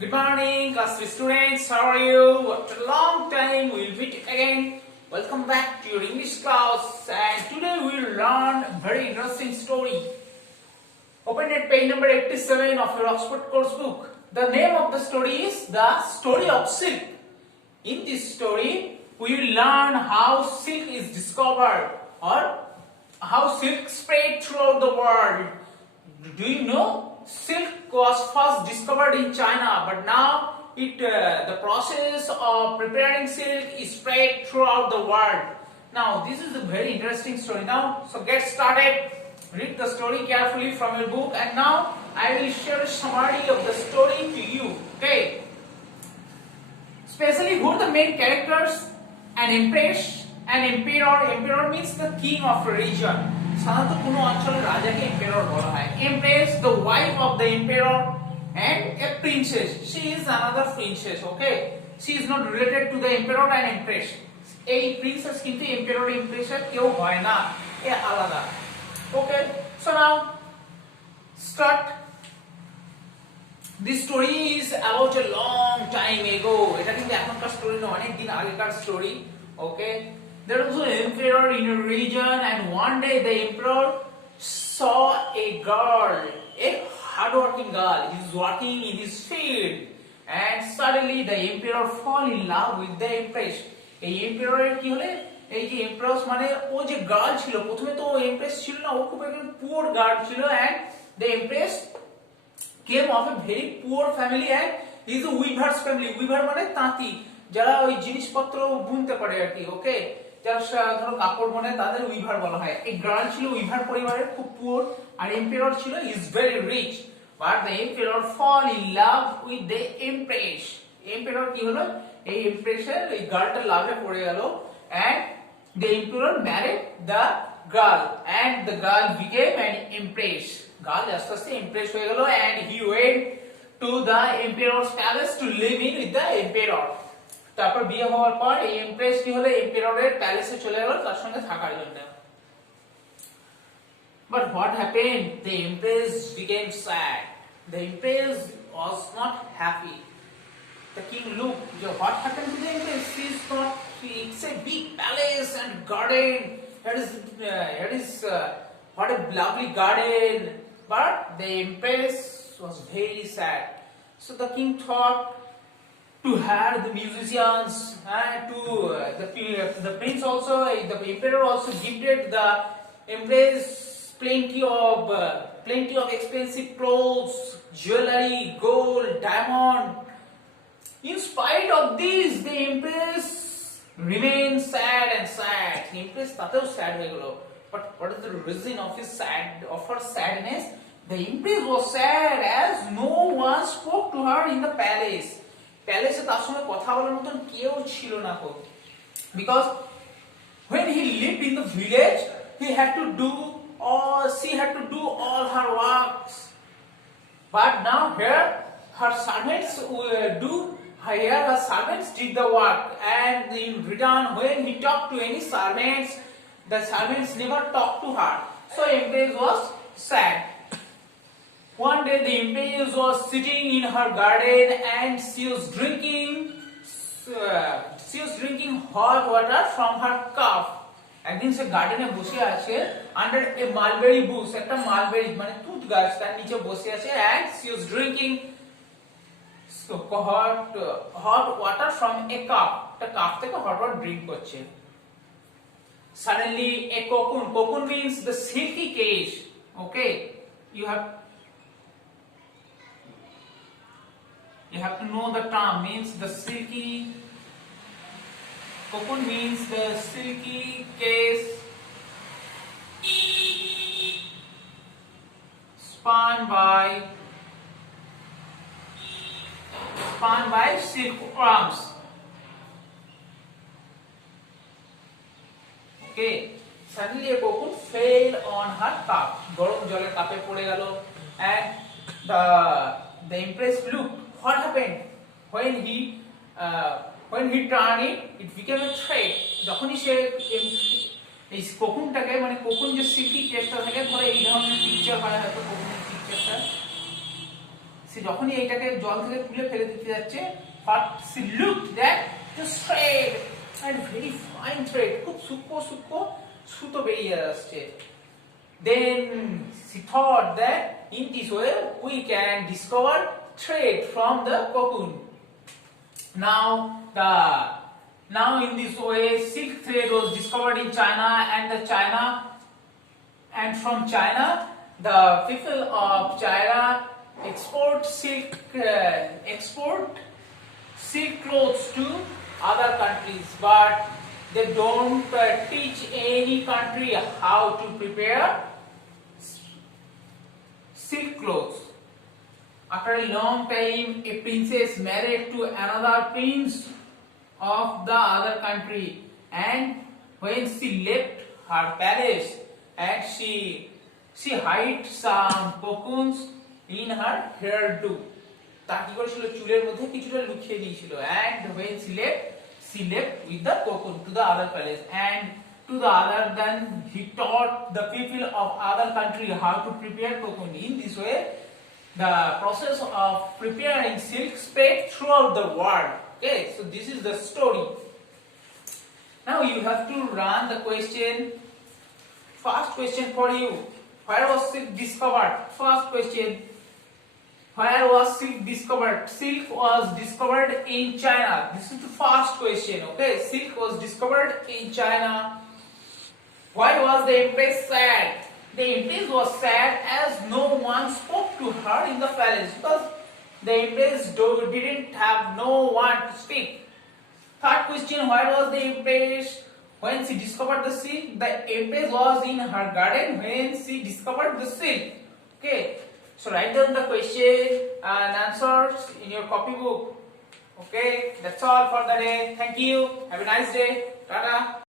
Good morning, class 3 students. How are you? After a long time, we'll meet again. Welcome back to your English class. And today we'll learn a very interesting story. Open at page number 87 of your Oxford course book. The name of the story is The Story of Silk. In this story, we will learn how silk is discovered or how silk spread throughout the world. Do you know silk was first discovered in China, but now the process of preparing silk is spread throughout the world. Now this is a very interesting story. Now, so get started. Read the story carefully from your book, and now I will share a summary of the story to you. Okay. Especially who are the main characters? An empress, an emperor. Emperor means the king of a region. সাধারণত কোনো অঞ্চলের রাজাকে emperor বলা হয়. Empress, the wife of the emperor, and a princess. She is another princess. Okay. She is not related to the emperor and empress. এই princess কিন্তু emperor empress এর কেউ হয় না. এ আলাদা. Okay. So now start. This story is about a long time ago. এটা কিন্তু এখনকার স্টোরি না, অনেক দিন আগেকার story. Okay. There was an emperor in a region, and one day the emperor saw a girl, a hardworking girl. He is working in his field, and suddenly the emperor fall in love with the empress. এই emperor কি হলে এই যে empress মানে ও যে girl ছিল, প্রথমে তো ও empress ছিল না, ও খুব একজন পুয়ার গার্ল ছিল, and the empress came of a very poor family, and he is a weaver's family. weaver মানে তাঁতি, যারা ওই জিনিসপত্র বুনতে পারে আর কি. ওকে, যারা ধরো কাপড় বুনে তাদের উইভার বলা হয়. এই গার্ল ছিল উইভার পরিবারের, খুব পুয়ার, আর এম্পায়ার ছিল is very rich. But the empire fall in love with the empress. Empire কি হলো, এই এমপ্রেসের এই গার্লটার লাভে পড়ে গেল, and the empire married the girl, and the girl became an empress. Girl আস্তে আস্তে এমপ্রেস হয়ে গেল, and he went to the empire's palace to live in with the empire. তারপর বিয়ে হওয়ার পর এই এমপ্রেস কি হলো, এম্পায়ারের প্যালেসে চলে গেল তার সঙ্গে থাকার জন্য. But what happened? The empress became sad. The empress was not happy. The king looked. What happened to the empress? She's not. It's a big palace and garden. It is what a lovely garden. But the empress was very sad. So the king thought to hire the musicians, and to the prince also, the emperor also gifted the empress plenty of expensive clothes, jewelry, gold, diamond. In spite of this, the empress remained sad and sad. The empress তাতেও sad হয়ে গেল. But what is the reason of her sadness? The empress was sad as no one spoke to her in the palace. প্যালেসে তার সঙ্গে কথা বলার মতন কেউ ছিল না কো. Because when he lived in the village, she had to do all her works. But now here her servants did the work, and in return when he talked to any servants, the servants never talked to her. So empress was sad. One day the empress was sitting in her garden, and she was drinking hot water from her cup. একদিন সে গার্ডেনে বসে আছে, under এ mulberry Bush, একটা mulberry মানে তুত গাছ, তার নিচে বসে আছে, and she was drinking hot water from a cup. একটা কাপ থেকে হট ওয়াটার ড্রিঙ্ক করছে. Suddenly a cocoon means the silky case. Okay, you have to know the term. Means the silky cocoon means the silky case spun by silkworms. Okay, suddenly a cocoon fell on her cup. গরম জলের কাপে পড়ে গেল, and the empress looked. What happened? When he turned it became a threat. যখনই সে এই কোকুনটাকে, মানে cocoon যে silky কেসটা থাকে, ধরো এই ধরনের পিকচার হয় হয়তো কোকুনের পিকচারটা, সে যখনই এইটাকে জল থেকে তুলে ফেলে দিতে যাচ্ছে, but she looked that the thread and very fine thread, খুব সূক্ষ্ম সূক্ষ্ম সুতো বেরিয়ে আসছে. Then she thought that in this way we can discover thread from the cocoon. Now in this way silk thread was discovered in China, and from China the people of China export silk clothes to other countries, but they don't teach any country how to prepare silk clothes. After a long time, a princess married to another prince of the other country, and when she left her palace, and she hid some cocoons in her hairdo. তা কি করেছিল, চুলের মধ্যে কিছুটা লুকিয়ে দিয়েছিল. And when she left with the cocoon to the other palace, and to the other, then he taught the people of other country how to prepare cocoon. In this way, the process of preparing silk spread throughout the world. Okay, so this is the story. Now you have to run the question. First question for you: where was silk discovered? First question: where was silk discovered? Silk was discovered in China. This is the first question. Okay, silk was discovered in China. Why was the empress sad? The empress was sad as no one spoke to her in the palace, because the empress didn't have no one to speak. Third question: where was the empress when she discovered the silk? The empress was in her garden when she discovered the silk. Okay, so write down the question and answers in your copybook. Okay, that's all for the day. Thank you. Have a nice day. Tata.